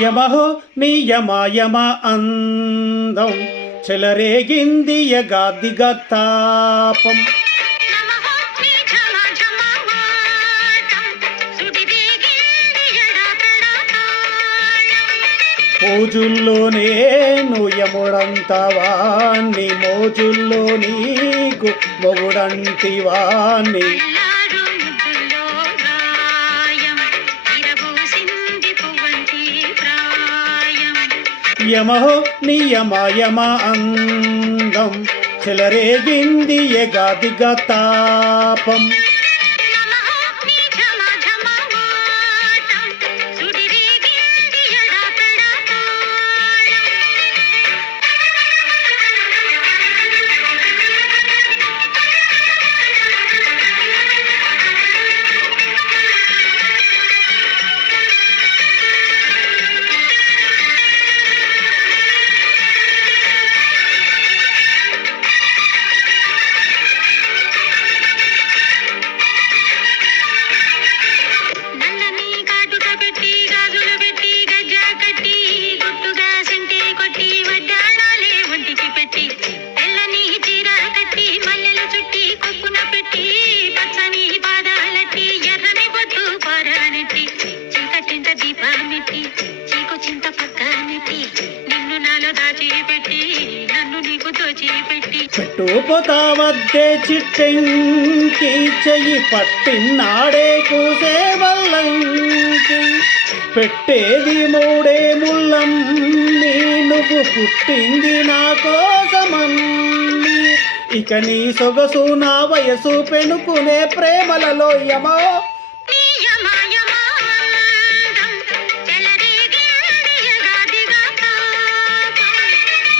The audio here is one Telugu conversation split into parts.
యమహో నియమయమ అందం చెలరేగింది యగాదిగ తాపం. మోజుల్లోనే యముడంతవాణ్ణి మోజుల్లో నీకు మొగుడంటివాణ్ణి. యమహో నియమయమ అందం చెలరేగింది యగాదిగ తాపం. పెట్టుపోతావద్దే చిట్టెంకి చెయ్యి పట్టినాడే కూసేవల్లంకి. పెట్టేది మూడే ముళ్ళం నువ్వు పుట్టింది నా కోసమన్ని. ఇక నీ సొగసు నా వయసు పెనుకునే ప్రేమలలో యమో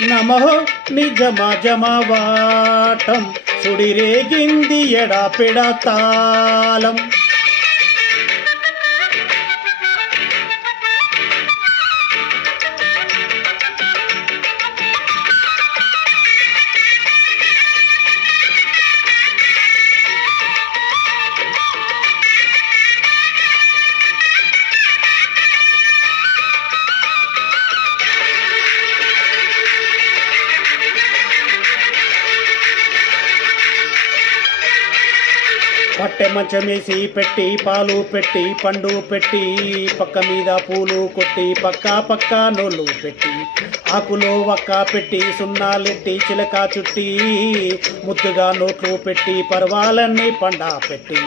నమః నిజమజమవాటం సుడిరేగింది ఎడాపెడ తాళం. పట్టె మంచమేసి పెట్టి పాలు పెట్టి పండు పెట్టి పక్క మీద పూలు కొట్టి పక్క పక్క నోళ్ళు పెట్టి ఆకులో వక్క పెట్టి సున్నాలెట్టి చిలక చుట్టి ముద్దుగా నోట్లు పెట్టి పర్వాలన్నీ పండా పెట్టి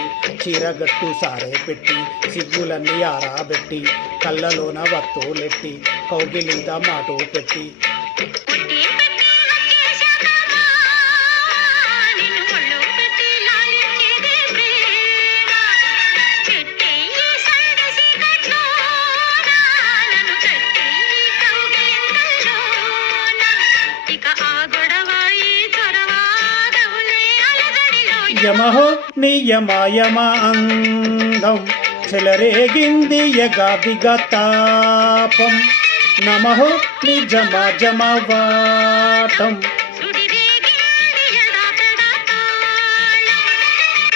చీరగట్టు సారే పెట్టి సిగ్గులన్నీ ఆరాబెట్టి కళ్ళలోన వత్తులెట్టి కౌగిలింత మాటు పెట్టి యమహో నియమయమ అందం చెలరేగింది యగాదిగ తాపం. నమః నిజమజమవాటం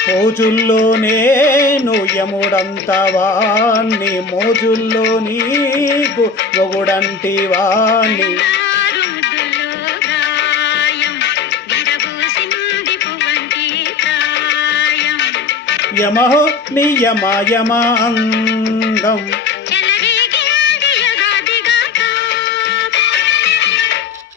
మోజుల్లోనే యముడంతవాణ్ణి మోజుల్లో నీకు మొగుడంటివాణ్ణి. యమహో నియమయమ అందం